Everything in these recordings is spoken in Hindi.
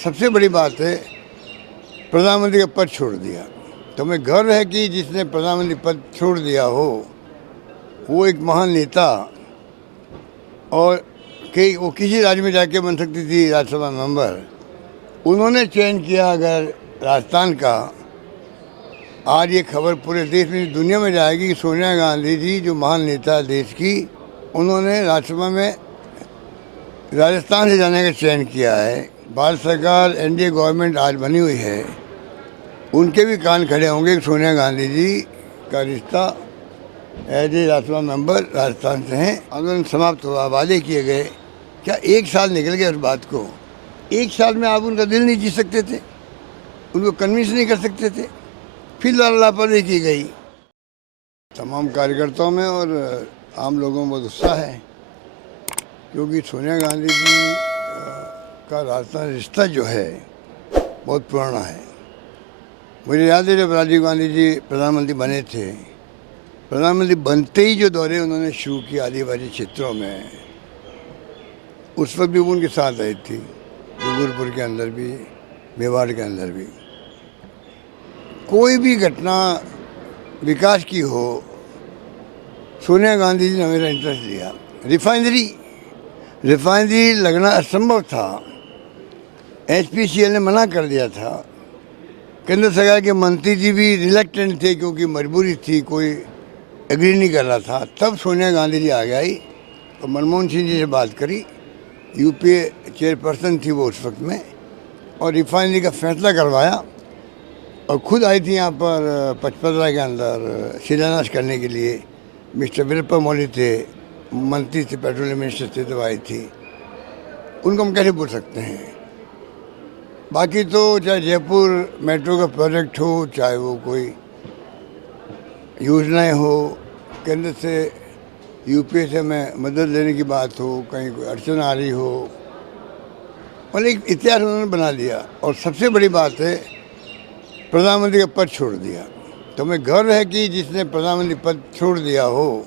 सबसे बड़ी बात है प्रधानमंत्री का पद छोड़ दिया। तो हमें गर्व है कि जिसने प्रधानमंत्री पद छोड़ दिया हो वो एक महान नेता और वो किसी राज्य में जाके बन सकती थी राज्यसभा मेंबर। उन्होंने चयन किया अगर राजस्थान का। आज ये खबर पूरे देश में दुनिया में जाएगी कि सोनिया गांधी जी जो महान नेता है देश की, उन्होंने राज्यसभा में राजस्थान से जाने का चयन किया है। भारत सरकार एनडीए गवर्नमेंट आज बनी हुई है, उनके भी कान खड़े होंगे कि सोनिया गांधी जी का रिश्ता as a Rajya Sabha member Rajasthan से हैं। आंदोलन समाप्त हुआ, वादे किए गए। क्या एक साल निकल गया उस बात को? एक साल में आप उनका दिल नहीं जीत सकते थे, उनको कन्विंस नहीं कर सकते थे, फिर लापरवाही की गई। तमाम कार्यकर्ताओं में और आम लोगों में बहुत उत्साह है, क्योंकि सोनिया गांधी जी का राजस्थान रिश्ता जो है बहुत पुराना है। मुझे याद है जब राजीव गांधी जी प्रधानमंत्री बने थे, प्रधानमंत्री बनते ही जो दौरे उन्होंने शुरू किए आदिवासी क्षेत्रों में, उस वक्त भी वो उनके साथ आई थी, डूंगरपुर के अंदर भी, मेवाड़ के अंदर भी। कोई भी घटना विकास की हो, सोनिया गांधी जी ने हमेशा इंटरेस्ट लिया। रिफाइनरी लगना असंभव था, एचपीसीएल ने मना कर दिया था। केंद्र सरकार के मंत्री जी भी रिलेक्टेंट थे क्योंकि मजबूरी थी, कोई एग्री नहीं कर रहा था। तब सोनिया गांधी जी आ गई और मनमोहन सिंह जी से बात करी, यूपीए चेयरपर्सन थी वो उस वक्त में, और रिफाइनरी का फैसला करवाया। और खुद आई थी यहाँ पर पचपदरा के अंदर शिलान्यास करने के लिए। मिस्टर वीरप्पा मोइली थे, मंत्री थे, पेट्रोलियम मिनिस्टर थे, तो आई थी। उनको हम कैसे भूल सकते हैं? बाकी तो चाहे जयपुर मेट्रो का प्रोजेक्ट हो, चाहे वो कोई योजनाएं हो, केंद्र से यूपीए से हमें मदद लेने की बात हो, कहीं कोई अड़चन आ रही हो, मतलब एक इतिहास उन्होंने बना दिया। और सबसे बड़ी बात है प्रधानमंत्री का पद छोड़ दिया। तो हमें गर्व है कि जिसने प्रधानमंत्री पद छोड़ दिया हो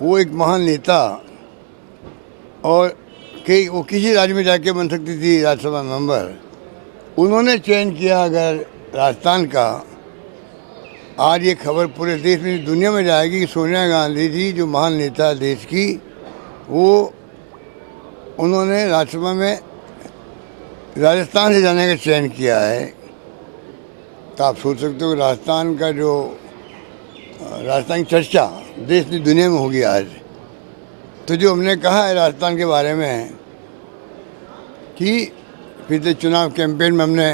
वो एक महान नेता और वो किसी राज्य में जाके बन सकती थी राज्यसभा मेंबर। उन्होंने चयन किया अगर राजस्थान का। आज ये खबर पूरे देश में दुनिया में जाएगी कि सोनिया गांधी जी जो महान नेता है देश की, वो उन्होंने राज्यसभा में राजस्थान से जाने का चयन किया है। तो आप सोच सकते हो राजस्थान का जो राजस्थान की चर्चा देश की दुनिया में होगी आज। तो जो हमने कहा है राजस्थान के बारे में कि पिछले चुनाव कैंपेन में हमने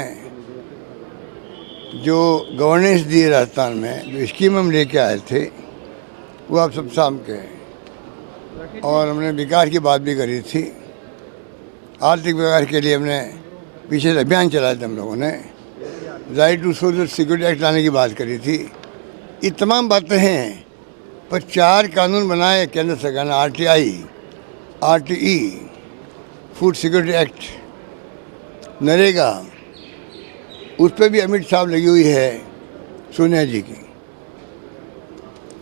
जो गवर्नेंस दी है राजस्थान में, जो स्कीम हम लेके आए थे, वो आप सब सामने के। और हमने विकास की बात भी करी थी। आर्थिक विकास के लिए हमने पीछे अभियान चलाया था हम लोगों ने। Right to social security act लाने की बात करी थी। ये तमाम बातें हैं, पर 4 कानून बनाए केंद्र सरकार ने, RTE, food security act, NREGA, उस पर भी अमिट साहब लगी हुई है सोनिया जी की।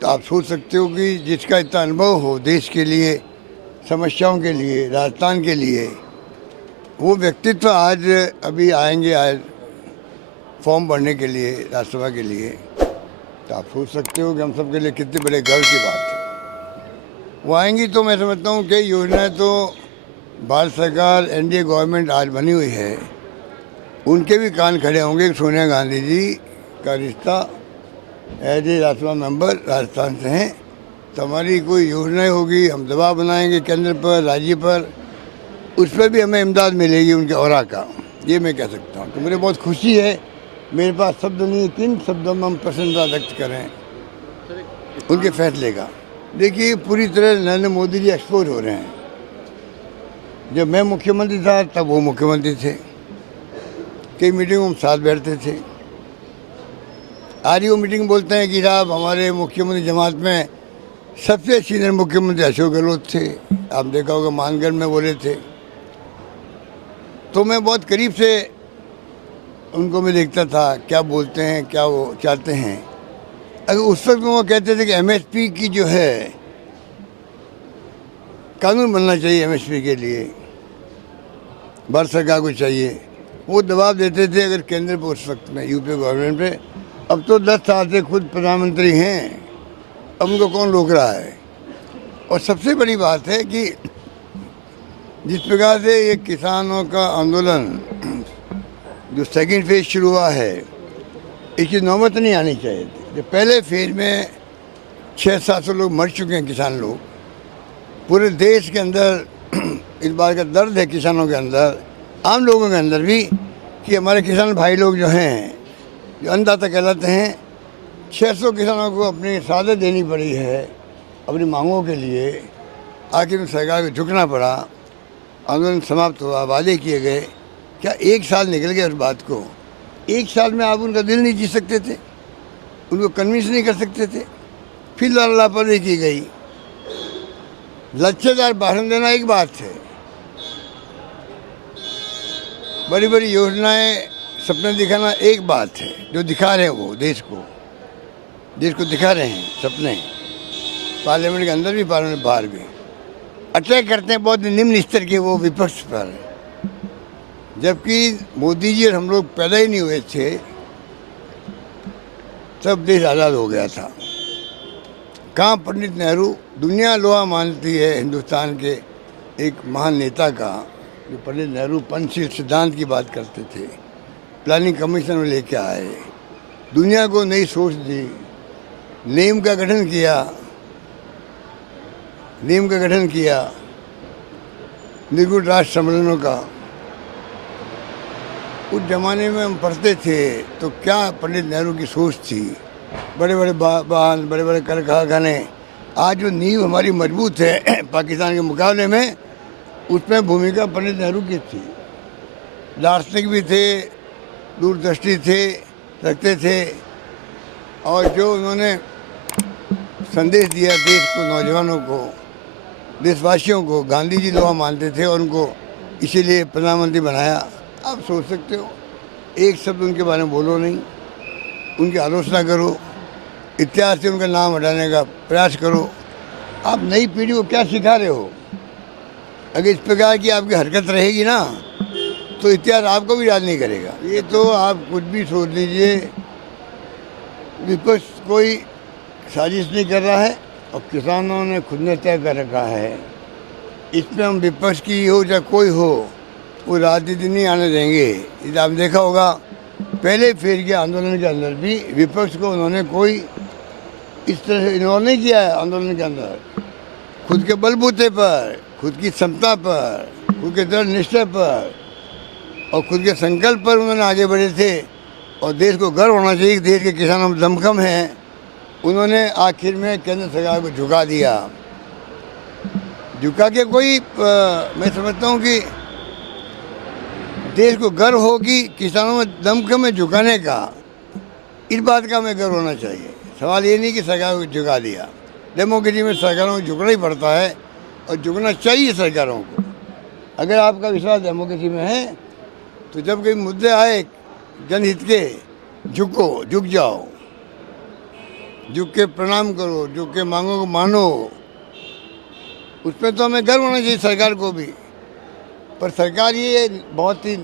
तो आप सोच सकते हो कि जिसका इतना अनुभव हो देश के लिए, समस्याओं के लिए, राजस्थान के लिए, वो व्यक्तित्व आज अभी आएंगे आज फॉर्म भरने के लिए राज्यसभा के लिए। तो आप सोच सकते हो कि हम सब के लिए कितने बड़े गर्व की बात है। वो आएंगी तो मैं समझता हूँ कि योजनाएं तो भारत सरकार एनडीए गवर्नमेंट आज बनी हुई है, उनके भी कान खड़े होंगे कि सोनिया गांधी जी का रिश्ता as a Rajya Sabha member Rajasthan से हैं। तो हमारी कोई योजनाएं होगी, हम दबाव बनाएंगे केंद्र पर, राज्य पर, उस पर भी हमें इमदाद मिलेगी उनके औरा का, ये मैं कह सकता हूँ। तो मुझे बहुत खुशी है, मेरे पास शब्द नहीं, किन शब्दों में हम प्रसन्नता व्यक्त करें उनके फैसले का। देखिए पूरी तरह नरेंद्र मोदी जी एक्सपोज हो रहे हैं। जब मैं मुख्यमंत्री था तब वो मुख्यमंत्री थे, कई मीटिंगों में हम साथ बैठते थे। आज ही वो मीटिंग बोलते हैं कि साहब हमारे मुख्यमंत्री जमात में सबसे सीनियर मुख्यमंत्री अशोक गहलोत थे। आप देखा होगा मानगढ़ में बोले थे। तो मैं बहुत करीब से उनको मैं देखता था क्या बोलते हैं, क्या वो चाहते हैं। अगर उस वक्त वो कहते थे कि एमएसपी की जो है कानून बनना चाहिए, एमएसपी के लिए भारत सरकार को चाहिए, वो दबाव देते थे अगर केंद्र पे उस वक्त में यूपी गवर्नमेंट पे। अब तो 10 साल से खुद प्रधानमंत्री हैं, अब उनको कौन रोक रहा है। और सबसे बड़ी बात है कि जिस प्रकार से ये किसानों का आंदोलन जो सेकंड फेज शुरू हुआ है, इसकी नौबत नहीं आनी चाहिए थी। जो पहले फेज में 600-700 लोग मर चुके हैं, किसान लोग पूरे देश के अंदर। इस बात का दर्द है किसानों के अंदर, आम लोगों के अंदर भी, कि हमारे किसान भाई लोग जो हैं, जो अन्नदाता कहलाते हैं, 600 किसानों को अपनी शहादत देनी पड़ी है अपनी मांगों के लिए। आखिर में सरकार को झुकना पड़ा, आंदोलन समाप्त हुआ, वादे किए गए। क्या 1 साल निकल गया उस बात को? 1 साल में आप उनका दिल नहीं जीत सकते थे, उनको कन्विंस नहीं कर सकते थे। फिर लापरवाही की गई। लच्छेदार भाषण देना एक बात है, बड़ी बड़ी योजनाएं सपने दिखाना एक बात है। जो दिखा रहे हैं वो देश को दिखा रहे हैं सपने, पार्लियामेंट के अंदर भी पार्लियामेंट बाहर भी अटैक करते हैं बहुत निम्न स्तर के वो विपक्ष पर। जबकि मोदी जी और हम लोग पैदा ही नहीं हुए थे तब देश आज़ाद हो गया था। कहाँ पंडित नेहरू, दुनिया लोहा मानती है हिंदुस्तान के एक महान नेता का, जो पंडित नेहरू पंचशील सिद्धांत की बात करते थे, प्लानिंग कमीशन में लेके आए, दुनिया को नई सोच दी, नीम का गठन किया निर्गुण राष्ट्र सम्मेलनों का। उस जमाने में हम पढ़ते थे तो क्या पंडित नेहरू की सोच थी, बड़े बड़े बांध, बड़े बड़े कारखाने। आज जो नींव हमारी मजबूत है पाकिस्तान के मुकाबले में, उसमें भूमिका पंडित नेहरू की थी। दार्शनिक भी थे, दूरदृष्टि रखते थे, और जो उन्होंने संदेश दिया देश को, नौजवानों को, देशवासियों को, गांधी जी लोहा मानते थे और उनको इसीलिए प्रधानमंत्री बनाया। आप सोच सकते हो, एक शब्द उनके बारे में बोलो नहीं, उनकी आलोचना करो, इतिहास से उनका नाम हटाने का प्रयास करो। आप नई पीढ़ी को क्या सिखा रहे हो? अगर इस प्रकार की आपकी हरकत रहेगी ना तो इतिहास आपको भी याद नहीं करेगा। ये तो आप कुछ भी सोच लीजिए, विपक्ष कोई साजिश नहीं कर रहा है और किसानों ने खुद ने तय कर रखा है। इसमें हम विपक्ष की हो या कोई हो, वो राजनीति नहीं आने देंगे। इसे आपने देखा होगा पहले फेज के आंदोलन के अंदर भी विपक्ष को उन्होंने कोई इस तरह से इन्वॉल्व नहीं किया है आंदोलन के अंदर। खुद के बलबूते पर, खुद की क्षमता पर, खुद के दृढ़ निश्चय पर और खुद के संकल्प पर उन्होंने आगे बढ़े थे। और देश को गर्व होना चाहिए कि देश के किसानों में दमखम है। उन्होंने आखिर में केंद्र सरकार को झुका दिया। झुका के कोई मैं समझता हूँ कि देश को गर्व हो कि किसानों में दमखम में झुकाने का, इस बात का हमें गर्व होना चाहिए। सवाल ये नहीं कि सरकार को झुका दिया। डेमोक्रेसी में सरकारों को झुकना ही पड़ता है और झुकना चाहिए सरकारों को। अगर आपका विश्वास डेमोक्रेसी में है तो जब कोई मुद्दे आए जनहित के, झुक जाओ, झुक के प्रणाम करो, झुक के मांगों को मानो। उसमें तो हमें गर्व होना चाहिए सरकार को भी। पर सरकार ये बहुत ही,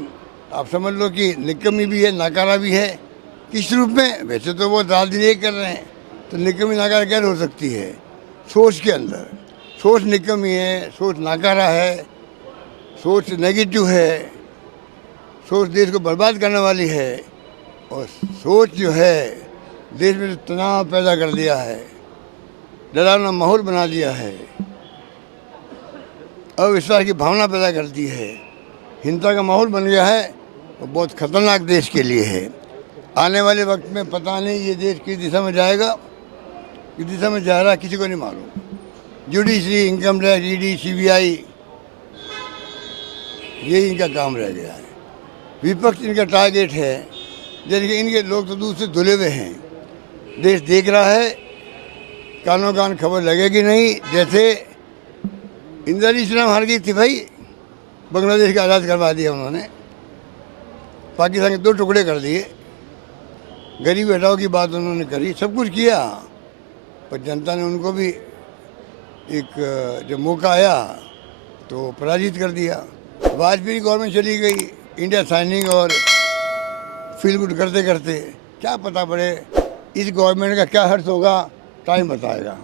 आप समझ लो कि निकम्मी भी है, नाकारा भी है। किस रूप में? वैसे तो वो राजनीति कर रहे हैं, तो निकम्मी नाकारा क्या हो सकती है? सोच के अंदर सोच निकम्मी है, सोच नाकारा है, सोच नेगेटिव है, सोच देश को बर्बाद करने वाली है। और सोच जो है देश में तनाव पैदा कर दिया है, डरावना माहौल बना दिया है, अविश्वास की भावना पैदा करती है, हिंसा का माहौल बन गया है। और बहुत खतरनाक देश के लिए है। आने वाले वक्त में पता नहीं ये देश किस दिशा में जाएगा, किस दिशा में जा रहा है किसी को नहीं मालूम। Judiciary, income tax, ED, CBI, यही इनका काम रह गया है। विपक्ष इनका टारगेट है, जैसे इनके लोग तो दूर से धुले हुए हैं। देश देख रहा है, कानों कान खबर लगेगी नहीं। जैसे इंदिरा जी से हार गई थी भाई, बांग्लादेश का आज़ाद करवा दिया उन्होंने, पाकिस्तान के 2 टुकड़े कर दिए, गरीब हटाओ की बात उन्होंने करी, सब कुछ किया। पर जनता ने उनको भी एक जब मौका आया तो पराजित कर दिया। वाजपेयी गवर्नमेंट चली गई, इंडिया साइनिंग और फील गुड करते करते क्या पता पड़े इस गवर्नमेंट का क्या हर्ष होगा, टाइम बताएगा।